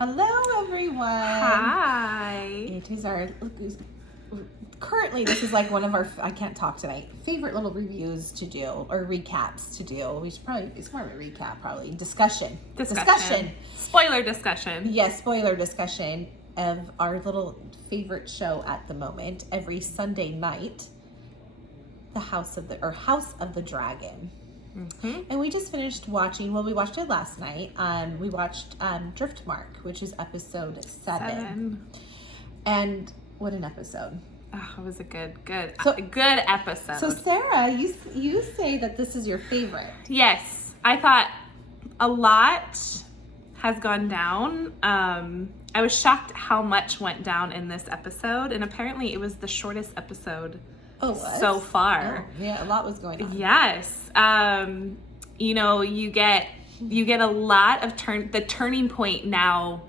Hello, everyone. Hi. It is our, currently, this is like one of our, I can't talk tonight, favorite little reviews to do, or recaps to do. We should probably, it's more of a recap, probably. Discussion. Spoiler discussion. Yes, spoiler discussion of our little favorite show at the moment, every Sunday night, House of the Dragon. Mm-hmm. And we just finished watching, well, we watched it last night. We watched Driftmark, which is episode 7. And what an episode. Oh, it was a good episode. So Sarah, you say that this is your favorite. Yes. I thought a lot has gone down. I was shocked how much went down in this episode, and apparently it was the shortest episode so far. Oh, yeah, a lot was going on. Yes. You get a lot of the turning point now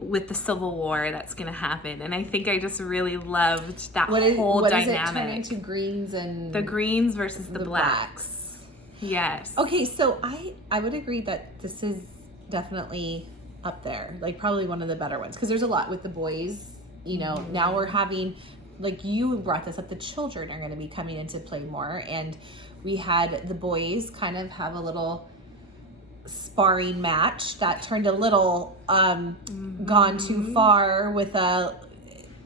with the Civil War that's going to happen. And I think I just really loved that whole dynamic. What is it turning to greens and... The greens versus the blacks. Yes. Okay, so I would agree that this is definitely up there. Like, probably one of the better ones. Because there's a lot with the boys. Now we're having... Like, you brought this up, the children are going to be coming into play more. And we had the boys kind of have a little sparring match that turned a little gone too far with a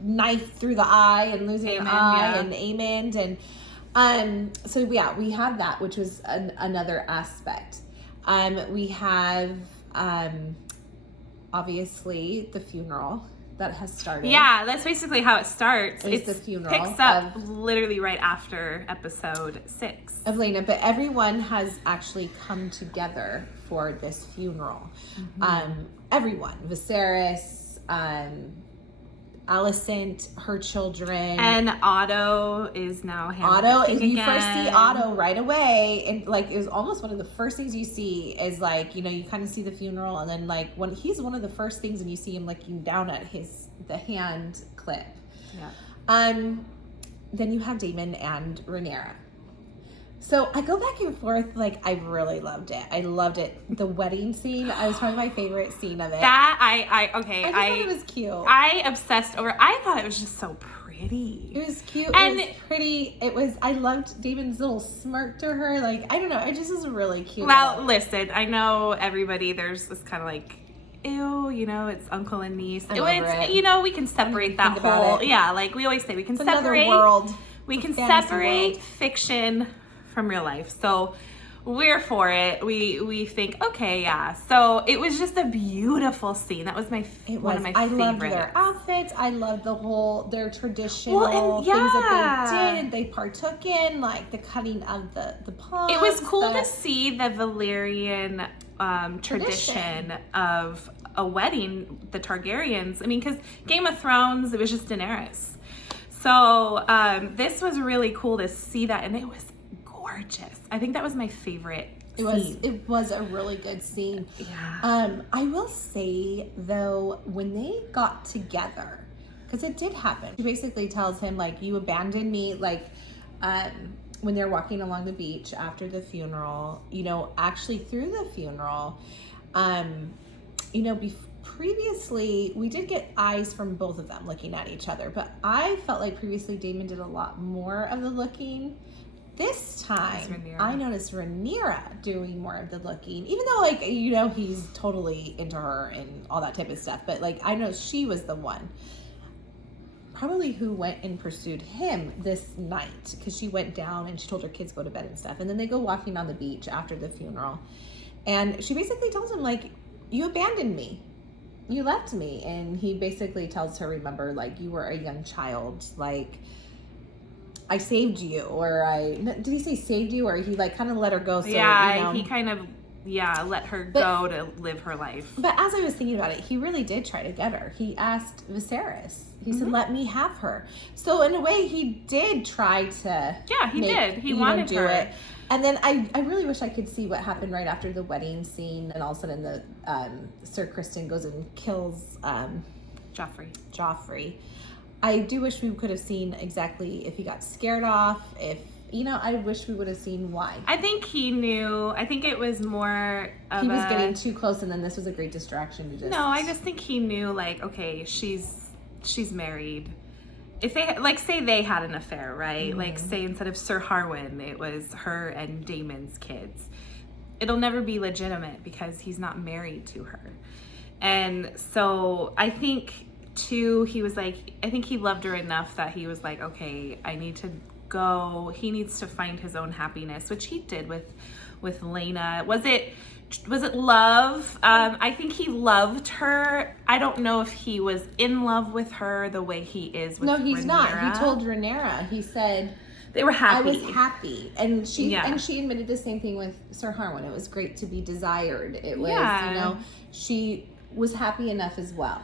knife through the eye and losing an eye and Aemond. And so, yeah, we have that, which was another aspect. We have, obviously, the funeral that has started. Yeah, that's basically how it starts. It's the funeral. Picks up literally right after episode 6 of Lena, but everyone has actually come together for this funeral. Everyone, Viserys, Alicent, her children, and Otto is now you first see Otto right away, and like it was almost one of the first things you see is like you kind of see the funeral, and then like when he's one of the first things, and you see him looking down at the hand clip. Then you have Daemon and Rhaenyra. So I go back and forth. Like, I really loved it. I loved it. The wedding scene, was probably my favorite scene of it. I thought it was cute. I obsessed over. I thought it was just so pretty. It was cute. And it was pretty. I loved Damon's little smirk to her. Like, I don't know. It just was really cute. Well, listen, I know everybody. There's this kind of like, ew, it's uncle and niece. We can separate that whole. Yeah, like we always say, we can separate. Another world. We can separate fiction from real life. So we're for it. We think, okay, yeah. So it was just a beautiful scene. That was one of my favorites. I loved their outfits. I loved their traditional things that they did. They partook in, like the cutting of the palms. It was cool to see the Valyrian tradition of a wedding, the Targaryens. I mean, because Game of Thrones, it was just Daenerys. So this was really cool to see that, and it was gorgeous. I think that was my favorite scene. It was a really good scene. Yeah. I will say, though, when they got together, because it did happen, she basically tells him, like, you abandoned me, like, when they're walking along the beach after the funeral, actually through the funeral, previously, we did get eyes from both of them looking at each other, but I felt like previously Daemon did a lot more of the looking. This time, I noticed Rhaenyra doing more of the looking, even though, like, he's totally into her and all that type of stuff, but, like, I know she was the one probably who went and pursued him this night, because she went down and she told her kids go to bed and stuff, and then they go walking on the beach after the funeral, and she basically tells him, like, you abandoned me. You left me. And he basically tells her, remember, like, you were a young child, like, I saved you, did he say saved you, or he like kind of let her go? So, he kind of, let her go to live her life. But as I was thinking about it, he really did try to get her. He asked Viserys. He said, let me have her. So in a way, he did try to. Yeah, he did. He wanted her. It. And then I really wish I could see what happened right after the wedding scene, and all of a sudden the Sir Criston goes and kills Joffrey. I do wish we could have seen exactly if he got scared off, if you know, I wish we would have seen why. I think he knew. I think it was more of he was getting too close, and then this was a great distraction to just... No, I just think he knew, like, okay, she's married. If they, like, say they had an affair, right? Mm-hmm. Like, say instead of Sir Harwin, it was her and Daemon's kids. It'll never be legitimate because he's not married to her. And so I think, too, he was like, I think he loved her enough that he was like, okay, I need to go. He needs to find his own happiness, which he did with Lena. Was it love? I think he loved her. I don't know if he was in love with her the way he is with Rhaenyra. No, he's not. He told Rhaenyra, he said, they were happy. I was happy. And she admitted the same thing with Sir Harwin. It was great to be desired. It was, you know, she was happy enough as well.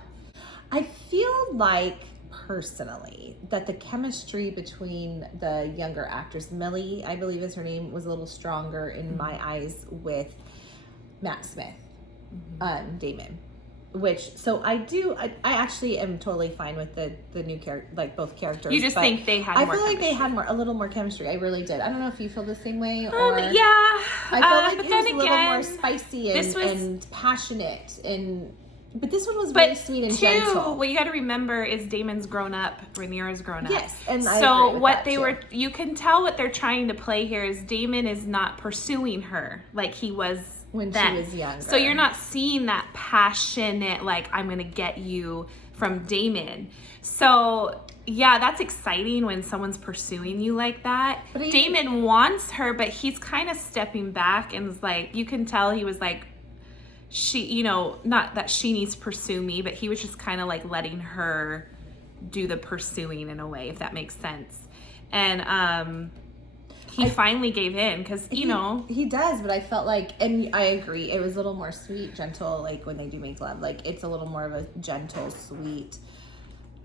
I feel like, personally, that the chemistry between the younger actors, Millie, I believe is her name, was a little stronger in my eyes with Matt Smith, Daemon. Which, so I actually am totally fine with the new character, like both characters. You just think they had more chemistry. I feel like they had a little more chemistry. I really did. I don't know if you feel the same way or... yeah. I feel like it was a little more spicy and passionate But this one was very sweet and gentle. What you got to remember is Daemon's grown up, Rhaenyra's grown up. Yes, and I so agree with what that they too. were, you can tell what they're trying to play here is Daemon is not pursuing her like he was when then. She was younger. So you're not seeing that passionate, like, I'm gonna get you from Daemon. So yeah, that's exciting when someone's pursuing you like that. But Daemon wants her, but he's kind of stepping back and is like, you can tell he was like, she, you know, not that she needs to pursue me, but he was just kind of like letting her do the pursuing in a way, if that makes sense. And he finally gave in because, you know. He does, but I felt like, and I agree, it was a little more sweet, gentle, like when they do make love. Like, it's a little more of a gentle, sweet.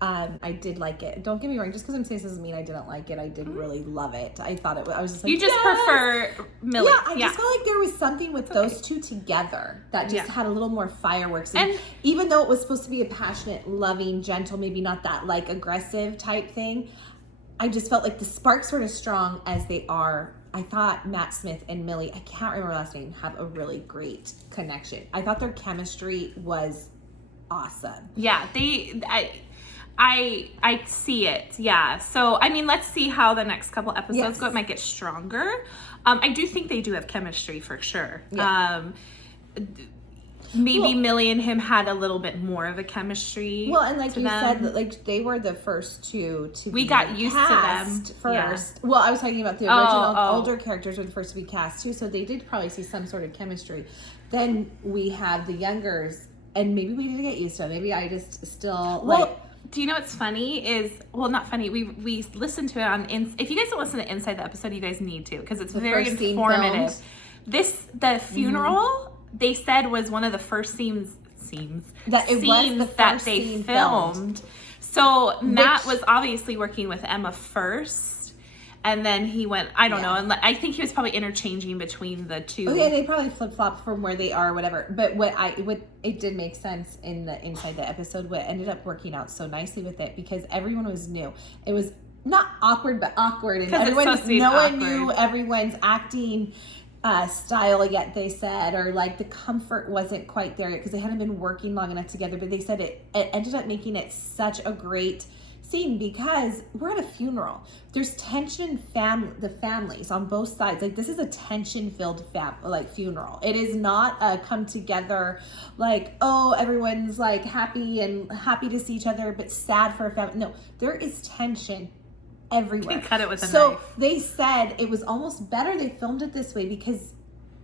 I did like it. Don't get me wrong, just because I'm saying this doesn't mean I didn't like it. I did really love it. I thought it was, I was just like, you just prefer Millie. Yeah, I just felt like there was something with those two together that just had a little more fireworks. And even though it was supposed to be a passionate, loving, gentle, maybe not that like aggressive type thing, I just felt like the sparks were as strong as they are. I thought Matt Smith and Millie, I can't remember her last name, have a really great connection. I thought their chemistry was awesome. Yeah, I see it. Yeah. So, I mean, let's see how the next couple episodes go. It might get stronger. I do think they do have chemistry for sure. Yeah. Maybe Millie and him had a little bit more of a chemistry. Well, and like you said, that like they were the first two to we got used to them first. Yeah. Well, I was talking about the original older characters were the first to be cast too, so they did probably see some sort of chemistry. Then we have the youngers, and maybe we didn't get used to it. Maybe I just still do you know what's funny is, well, not funny, we listened to it on, if you guys don't listen to Inside the episode, you guys need to, because it's very informative. The funeral, they said, was one of the first scenes that they filmed. So Matt was obviously working with Emma first. And then he went, I don't know, and I think he was probably interchanging between the two. Okay, they probably flip-flop from where they are or whatever. But it did make sense in the Inside the episode. What ended up working out so nicely with it, because everyone was new. It was not awkward, but awkward. And no one knew everyone's acting style yet, they said, or like the comfort wasn't quite there yet because they hadn't been working long enough together. But they said it ended up making it such a great scene because we're at a funeral. There's tension in the families on both sides. Like, this is a tension-filled funeral. It is not a come together like, oh, everyone's like happy to see each other but sad for a family. No, there is tension everywhere. You cut it with a knife. So they said it was almost better they filmed it this way because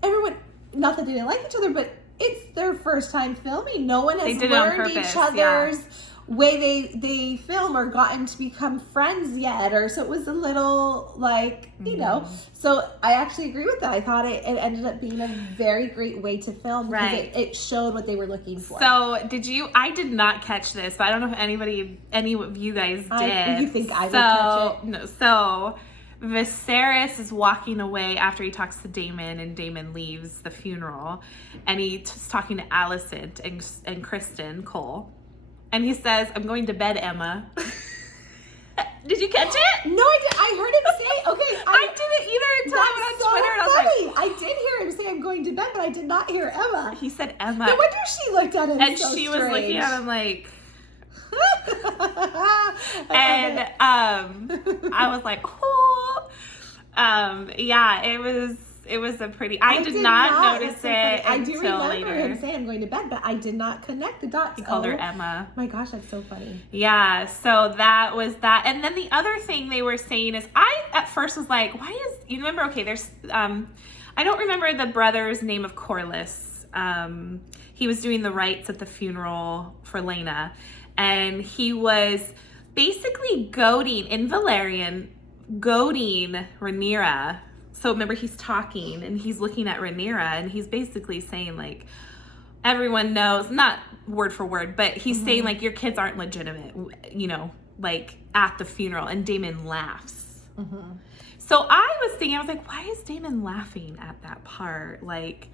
everyone, not that they didn't like each other, but it's their first time filming. No one has learned each other's way they film or gotten to become friends yet, or so it was a little like, you know. So I actually agree with that. I thought it ended up being a very great way to film because it showed what they were looking for. So I did not catch this, but I don't know if any of you guys did. You think I would catch it? No. So Viserys is walking away after he talks to Daemon, and Daemon leaves the funeral, and he's talking to Alicent and Kristen Cole. And he says, I'm going to bed, Emma. Did you catch it? No, I did. I heard him say, okay. I didn't either until I went on so Twitter and I was funny. like, I did hear him say, I'm going to bed, but I did not hear Emma. he said Emma. No wonder she looked at him And so she strange. was looking at him like, and I was like, oh. Yeah, it was a pretty, I did not notice so it I do until remember later. him saying, I'm going to bed, but I did not connect the dots. He called her Emma. My gosh, that's so funny. Yeah, so that was that. And then the other thing they were saying is, I at first was like, why is, you remember, okay, there's, I don't remember the brother's name, of Corliss. He was doing the rites at the funeral for Lena, and he was basically goading, in Valyrian, goading Rhaenyra. So remember, he's talking and he's looking at Rhaenyra and he's basically saying like, everyone knows, not word for word, but he's saying like, your kids aren't legitimate, you know, like at the funeral. And Daemon laughs. So I was thinking, I was like, why is Daemon laughing at that part? Like,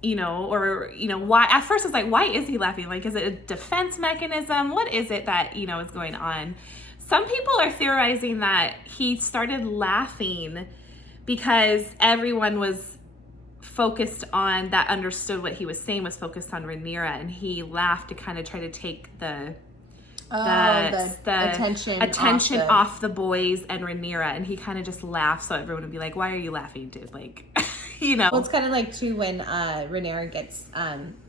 you know, or, you know, why, at first I was like, why is he laughing? Like, is it a defense mechanism? What is it that, you know, is going on? Some people are theorizing that he started laughing because everyone was focused on, that understood what he was saying, was focused on Rhaenyra, and he laughed to kind of try to take the attention off the boys and Rhaenyra, and he kind of just laughed so everyone would be like, why are you laughing, dude? Like, you know. Well, it's kind of like too when Rhaenyra gets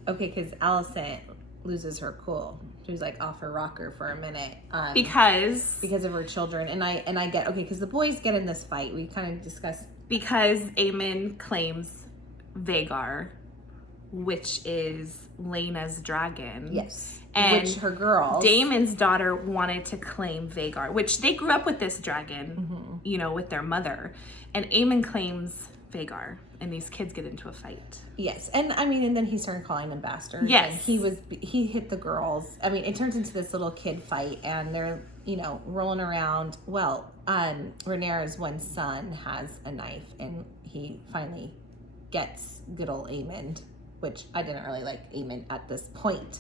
okay, because Alicent loses her cool. She was like off her rocker for a minute because of her children, and I get, okay, because the boys get in this fight. We kind of discussed, because Aemon claims Vhagar, which is Lena's dragon. yes, and which her girls, Daemon's daughter wanted to claim Vhagar, which they grew up with this dragon, you know, with their mother, and Aemon claims Vhagar, and these kids get into a fight. Yes, and I mean, and then he started calling them bastards. Yes, and he hit the girls. I mean, it turns into this little kid fight, and they're, you know, rolling around. Well, Rhaenyra's one son has a knife, and he finally gets good old Aemon, which I didn't really like Aemon at this point,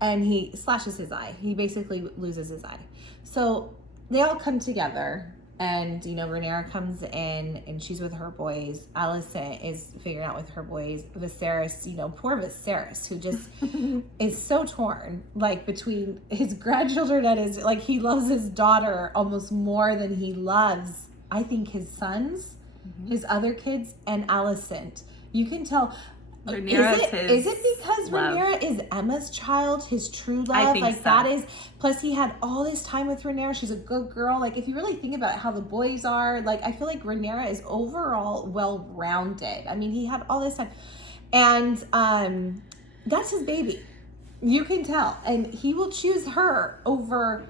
and he slashes his eye. He basically loses his eye. So they all come together. And, you know, Rhaenyra comes in and she's with her boys. Alicent is figuring out with her boys. Viserys, you know, poor Viserys, who just is so torn, like, between his grandchildren and his, like, he loves his daughter almost more than he loves, I think, his sons, his other kids, and Alicent. You can tell. Is it because love. Rhaenyra is Emma's child, his true love? I think like so. That is, plus he had all this time with Rhaenyra. She's a good girl. Like, if you really think about how the boys are, like, I feel like Rhaenyra is overall well-rounded. I mean, he had all this time. And that's his baby. You can tell. And he will choose her over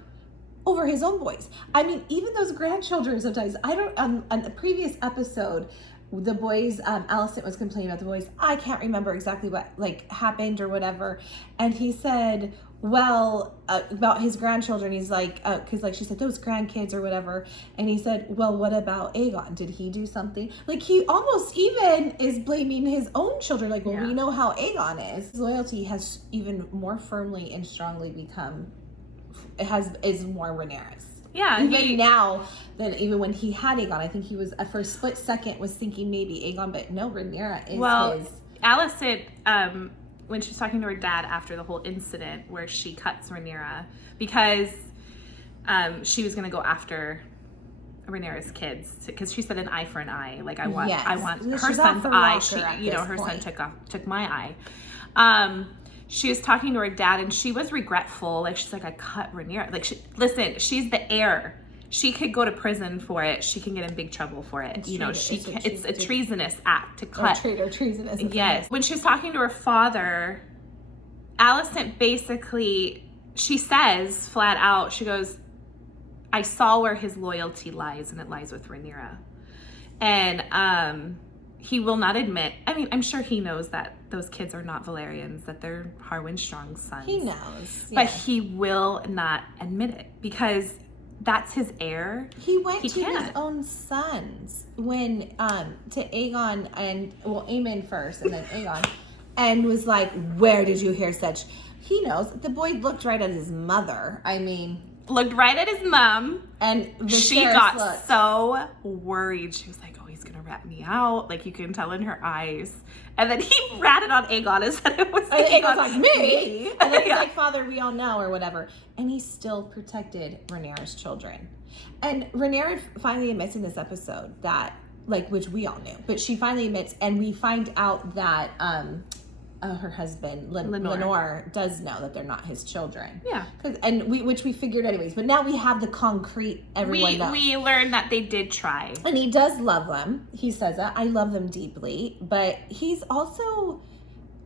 his own boys. I mean, even those grandchildren sometimes. I don't, on the previous episode, the boys, Alicent was complaining about the boys. I can't remember exactly what like happened or whatever. And he said, well, about his grandchildren, he's like, cause like she said, those grandkids or whatever. And he said, well, what about Aegon? Did he do something? Like, he almost even is blaming his own children. Like, well, we know how Aegon is. His loyalty has even more firmly and strongly become, is more Rhaenyra's. Yeah, even now than even when he had Aegon. I think he was, for a split second, was thinking maybe Aegon, but no, Rhaenyra is his. Alicent, when she was talking to her dad after the whole incident where she cuts Rhaenyra because she was going to go after Rhaenyra's kids, because she said an eye for an eye. Like, I want her son's eye. Her son took my eye. She was talking to her dad, and she was regretful. Like, she's like, I cut Rhaenyra. Like, listen, she's the heir. She could go to prison for it. She can get in big trouble for it. It's a treasonous act to cut. Treasonous. Yes. When she's talking to her father, Alicent basically, she says flat out, she goes, I saw where his loyalty lies, and it lies with Rhaenyra. And he will not admit, I mean, I'm sure he knows that those kids are not Valyrians, that they're Harwin Strong's sons. He knows. But he will not admit it because that's his heir. He went to his own sons when, to Aegon and, well, Aemon first and then Aegon, and was like, where did you hear such? He knows. The boy looked right at his mother. I mean, looked right at his mom. And she got so worried. She was like, oh, he's going to rat me out. Like, you can tell in her eyes. And then he ratted on Aegon and said it was Aegon's like, me? And then he's like, Father, we all know, or whatever. And he still protected Rhaenyra's children. And Rhaenyra finally admits in this episode that, like, which we all knew, but she finally admits, and we find out that her husband, Lenore, does know that they're not his children. Yeah. Which we figured anyways, but now we have the concrete, everyone knows. We learned that they did try. And he does love them. He says that. I love them deeply. But he's also,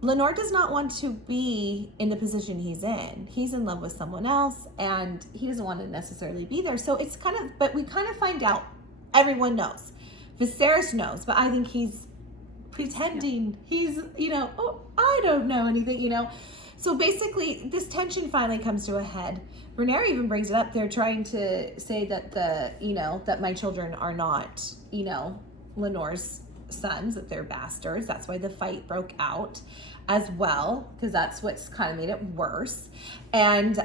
Lenore does not want to be in the position he's in. He's in love with someone else, and he doesn't want to necessarily be there. So it's kind of, but we kind of find out, everyone knows. Viserys knows, but I think he's pretending. He's, oh, I don't know anything, So basically, this tension finally comes to a head. Rhaenyra even brings it up. They're trying to say that that my children are not, Lenore's sons, that they're bastards. That's why the fight broke out as well, because that's what's kind of made it worse. And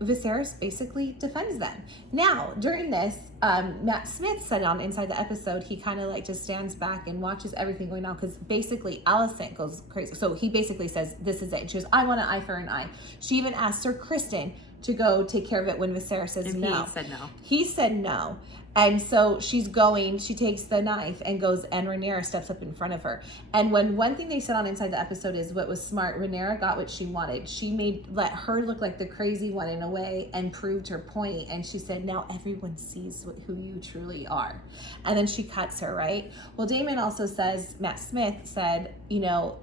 Viserys basically defends them. Now, during this, Matt Smith said on Inside the Episode, he kind of like just stands back and watches everything going on, because basically Alicent goes crazy. So he basically says, this is it. She goes, I want an eye for an eye. She even asked Sir Kristen to go take care of it when Viserys says no. He said no. He said no. And so she takes the knife and goes, and Rhaenyra steps up in front of her. And one thing they said on Inside the Episode is what was smart, Rhaenyra got what she wanted. She let her look like the crazy one in a way and proved her point. And she said, now everyone sees who you truly are. And then she cuts her, right? Well, Daemon also says, Matt Smith said, Daemon's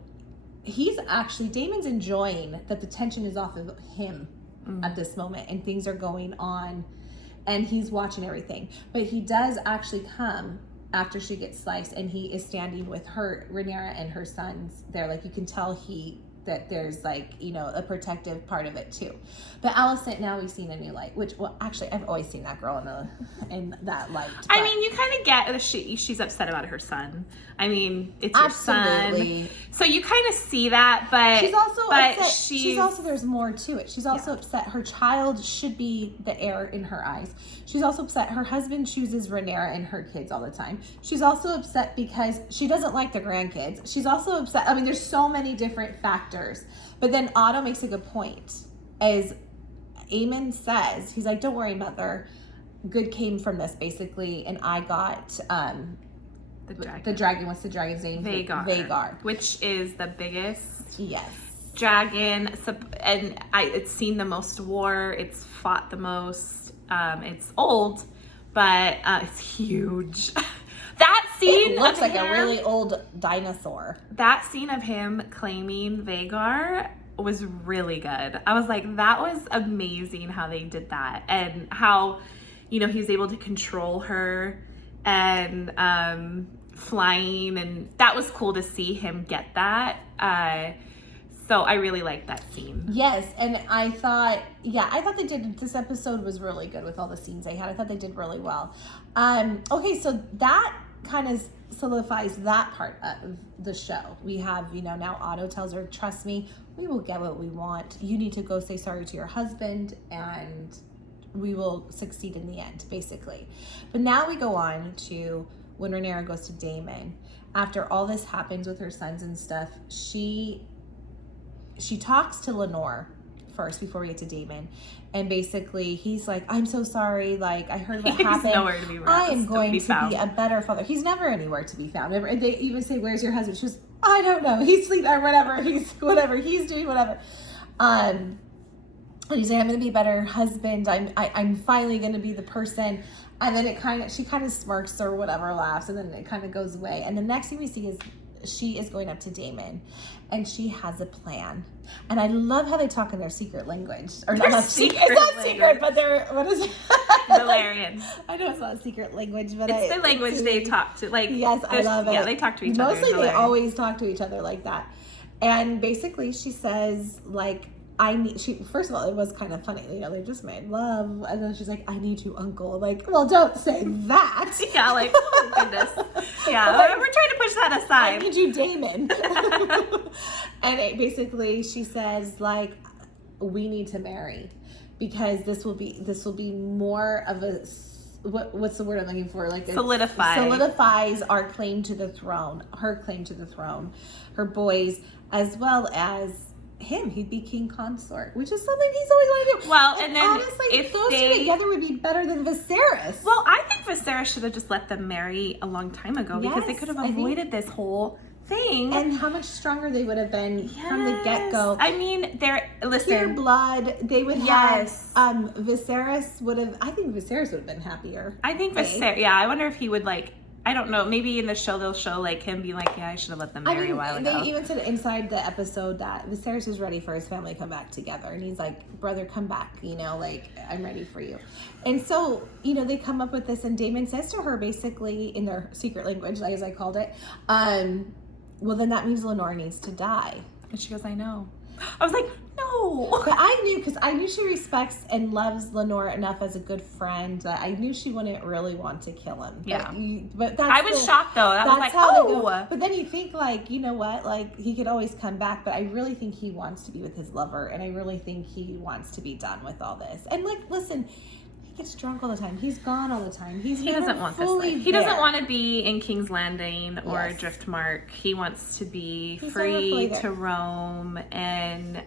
enjoying that the tension is off of him at this moment, and things are going on. And he's watching everything. But he does actually come after she gets sliced, and he is standing with her, Rhaenyra, and her sons there. Like, you can tell that there's like, a protective part of it too. But Alicent, now we've seen a new light, which, well, actually, I've always seen that girl in that light. But I mean, you kind of get that she's upset about her son. I mean, it's your son. So you kind of see that, but she's also upset. She's also, there's more to it. She's also upset her child should be the heir in her eyes. She's also upset her husband chooses Rhaenyra and her kids all the time. She's also upset because she doesn't like the grandkids. She's also upset. I mean, there's so many different factors. But then Otto makes a good point. As Aemon says, he's like, don't worry, mother. Good came from this, basically. And I got the dragon. What's the dragon's name? Vhagar. Which is the biggest dragon. And it's seen the most war. It's fought the most. It's old, but it's huge. That scene looks like a really old dinosaur. That scene of him claiming Vhagar was really good. I was like, that was amazing how they did that, and how, he was able to control her and flying, and that was cool to see him get that. So I really liked that scene. Yes, and I thought this episode was really good with all the scenes they had. I thought they did really well. Okay, so that kind of solidifies that part of the show. We have, now Otto tells her, trust me, we will get what we want. You need to go say sorry to your husband, and we will succeed in the end, basically. But now we go on to when Rhaenyra goes to Daemon. After all this happens with her sons and stuff, she talks to Lenore first before we get to Daemon, and basically he's like, I'm so sorry, like, I heard what happened. Nowhere to be found. I am going to be a better father. He's never anywhere to be found. They even say, where's your husband? She goes, I don't know, he's sleeping or whatever, he's doing whatever. And he's like, I'm gonna be a better husband, I'm finally gonna be the person. And then she kind of smirks or whatever, laughs, and then it kind of goes away. And the next thing we see is she is going up to Daemon, and she has a plan. And I love how they talk in their secret language. Or not secret. It's not secret, but what is it? Valyrian. I know it's not a secret language, but it's the language they talk to. Like, yes, I love it. Yeah, they talk to each other. Mostly they always talk to each other like that. And basically she says, like, first of all, it was kind of funny, they just made love, and then she's like, I need you, uncle. Like, well, don't say that. Yeah, like, oh goodness. Yeah, like, we're trying to push that aside. I need you, Daemon. And basically she says, like, we need to marry. because this will be more of a, what's the word I'm looking for? Like solidifies our claim to the throne, her claim to the throne, her boys, as well as him. He'd be king consort, which is something he's always wanted to do. Well, and then honestly, if those they two together would be better than Viserys. Well, I think Viserys should have just let them marry a long time ago, because they could have avoided this whole thing. And how much stronger they would have been from the get-go. I mean, listen. Pure blood. They would have, Viserys would have, I think Viserys would have been happier. I think Viserys, I wonder if he would, like, I don't know, maybe in the show they'll show, like, him be like, yeah, I should have let them marry a while ago. They even said inside the episode that Viserys is ready for his family to come back together. And he's like, brother, come back, like, I'm ready for you. And so, they come up with this, and Daemon says to her, basically, in their secret language, as I called it, well, then that means Lenore needs to die. And she goes, I know. I was like, no. But I knew, because I knew she respects and loves Lenore enough as a good friend that I knew she wouldn't really want to kill him. Yeah. But that's I was shocked, though. I was like, oh. But then you think, like, you know what? Like, he could always come back. But I really think he wants to be with his lover. And I really think he wants to be done with all this. And, like, listen, he gets drunk all the time. He's gone all the time. He doesn't want this life. He doesn't want to be in King's Landing or Driftmark. He wants to be free to roam, and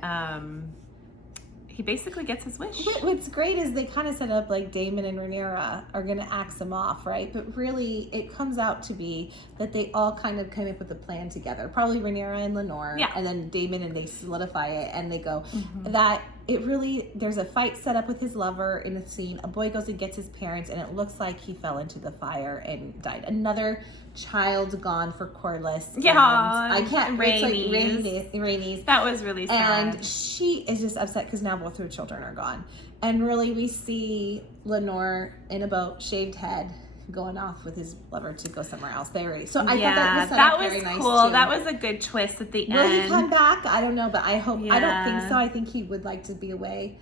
he basically gets his wish. What's great is they kind of set up like Daemon and Rhaenyra are going to axe him off, right? But really, it comes out to be that they all kind of came up with a plan together. Probably Rhaenyra and Lenore, and then Daemon, and they solidify it, and they go that it really, there's a fight set up with his lover in the scene. A boy goes and gets his parents, and it looks like he fell into the fire and died. Another child gone for Corliss. Yeah, I can't. Rhaenys. That was really sad. And she is just upset because now both her children are gone. And really, we see Lenore in a boat, shaved head, going off with his lover to go somewhere else. So I thought that was very cool. Nice too. That was a good twist at the end. Will he come back? I don't know, but I hope. I don't think so. I think he would like to be away.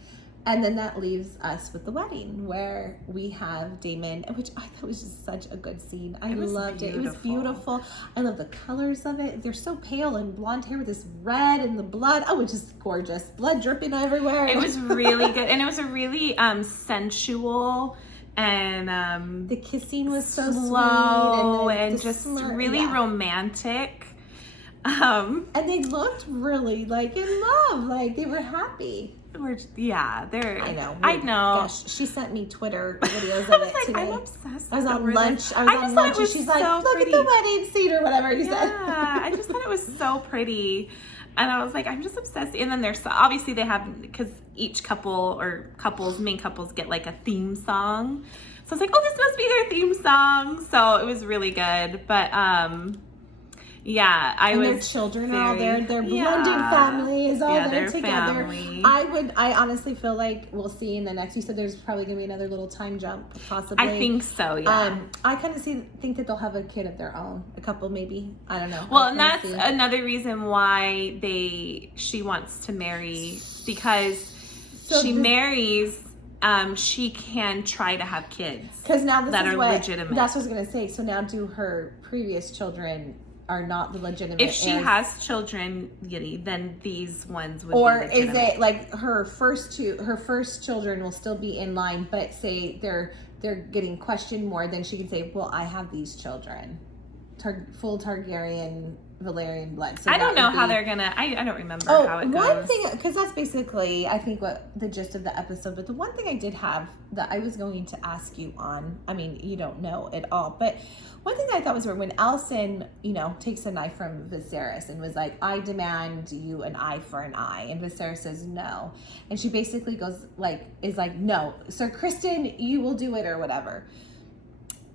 And then that leaves us with the wedding, where we have Daemon, which I thought was just such a good scene. I loved it. It was beautiful. I love the colors of it. They're so pale and blonde hair with this red and the blood. Oh, it's just gorgeous. Blood dripping everywhere. It was really good. And it was a really sensual, and the kissing was so slow sweet and just really romantic. And they looked really like in love, like they were happy. I know. Gosh, she sent me Twitter videos of it today. I'm obsessed. I was on lunch. And she's like, "Look at the wedding scene," or whatever you said. Yeah, I just thought it was so pretty, and I was like, I'm just obsessed. And then there's obviously they have, because each couple or main couples get like a theme song. So I was like, oh, this must be their theme song. So it was really good, but their children are all there. Their blended family is all there together. Family. I honestly feel like we'll see in the next. You said there's probably gonna be another little time jump, possibly. I think so. Yeah. I kind of think that they'll have a kid of their own, a couple maybe. I don't know. Well, and that's another reason why she wants to marry, because she marries. She can try to have kids because now that are legitimate. That's what I was gonna say. So now, do her previous children are not the legitimate? If she has children, then these ones would. Or be legitimate. Is it like her first children will still be in line, but say they're getting questioned more? Then she can say, "Well, I have these children, full Targaryen." Valerian blood. So I don't know how they're gonna. I don't remember how it goes. One thing, because that's basically I think what the gist of the episode. But the one thing I did have that I was going to ask you on. I mean, you don't know it all, but one thing that I thought was weird when Alicent, takes a knife from Viserys and was like, "I demand you an eye for an eye," and Viserys says no, and she basically is like, "No, Sir Criston, you will do it," or whatever.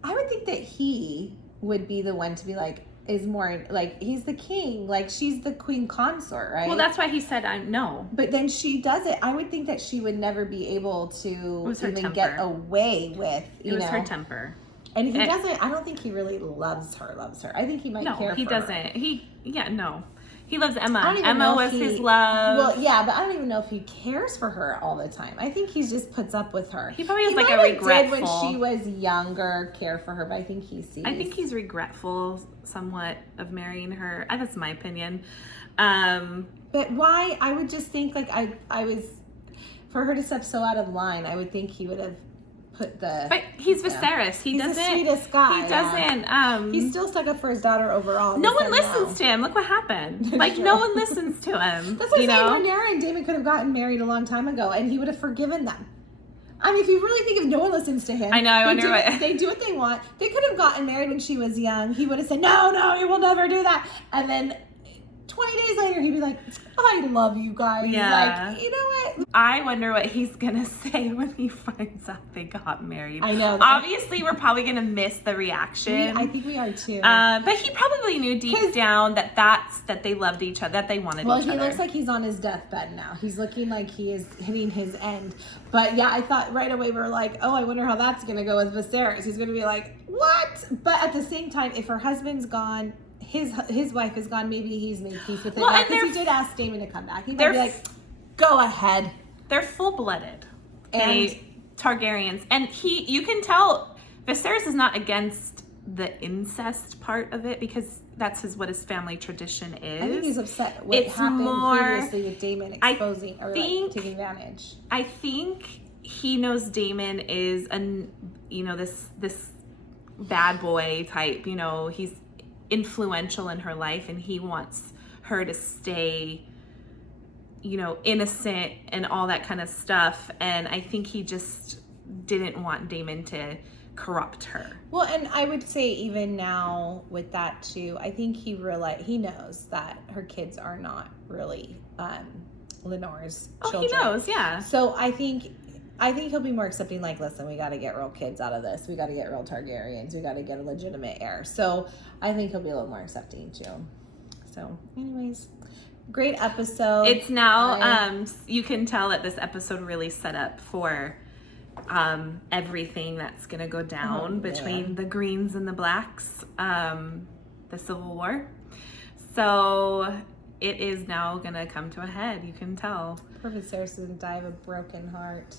I would think that he would be the one to be like. Is more like he's the king, like she's the queen consort, right? Well, that's why he said no. But then she does it. I would think that she would never be able to even get away with. It was her temper, and he doesn't. I don't think he really loves her. I think he might care. No, he doesn't. Her. No. He loves Emma. Emma was his love. Well, yeah, but I don't even know if he cares for her all the time. I think he just puts up with her. He probably has like a regretful. Did when she was younger, care for her, but I think he sees. I think he's regretful somewhat of marrying her. That's my opinion. But why? I would just think like I was. for her to step so out of line, I would think he would have put the... But he's Viserys. He's the sweetest guy. He doesn't... He's still stuck up for his daughter overall. No one listens to him. Look what happened. Like, no one listens to him. That's what I'm saying. Rhaenyra and Daemon could have gotten married a long time ago, and he would have forgiven them. I mean, if you really think if no one listens to him, I know. I wonder what they do what they want. They could have gotten married when she was young. He would have said, "No, you will never do that." And then 20 days later, he'd be like, "I love you guys." Yeah. Like, you know what? I wonder what he's gonna say when he finds out they got married. I know. Obviously, we're probably gonna miss the reaction. I think we are too. But he probably knew deep down that they loved each other, that they wanted each other. Well, he looks like he's on his deathbed now. He's looking like he is hitting his end. But yeah, I thought right away we were like, oh, I wonder how that's gonna go with Viserys. He's gonna be like, what? But at the same time, if her husband's gone, his wife is gone, maybe he's made peace with it. Well, because he did ask Daemon to come back. He might be like, go ahead. They're full-blooded. And Targaryens. And you can tell Viserys is not against the incest part of it because that's what his family tradition is. I think he's upset what happened previously with Daemon exposing or taking advantage. I think he knows Daemon is this bad boy type. You know, he's influential in her life and he wants her to stay, you know, innocent and all that kind of stuff. And I think he just didn't want Daemon to corrupt her. Well, and I would say even now with that too, I think he knows that her kids are not really Lenore's children. He knows, yeah. So I think he'll be more accepting, like, listen, we got to get real kids out of this. We got to get real Targaryens. We got to get a legitimate heir. So I think he'll be a little more accepting too. So anyways, great episode. It's now, you can tell that this episode really set up for everything that's going to go down between the Greens and the Blacks, the Civil War. So it is now going to come to a head, you can tell. Poor Viserys doesn't die of a broken heart.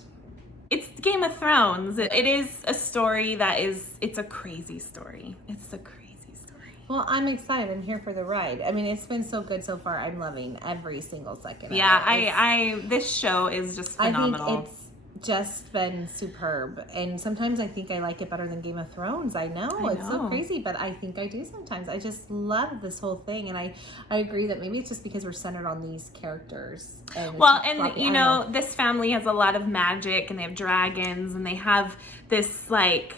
It's Game of Thrones. It is a story it's a crazy story. It's a crazy story. Well, I'm excited. I'm here for the ride. I mean, it's been so good so far. I'm loving every single second of it. This show is just phenomenal. I think it's just been superb. And sometimes I think I like it better than Game of Thrones. I know. It's so crazy, but I think I do sometimes. I just love this whole thing. And I agree that maybe it's just because we're centered on these characters. And you know, this family has a lot of magic and they have dragons and they have this, like,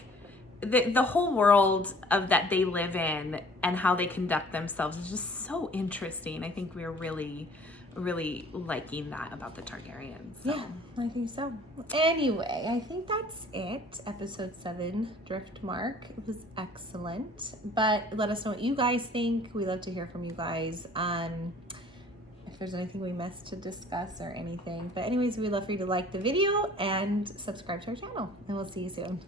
the whole world of that they live in and how they conduct themselves is just so interesting. I think we're really liking that about the Targaryens. So. Yeah, I think so. Anyway, I think that's it. Episode 7, Driftmark. It was excellent. But let us know what you guys think. We love to hear from you guys. If there's anything we missed to discuss or anything. But anyways, we'd love for you to like the video and subscribe to our channel. And we'll see you soon.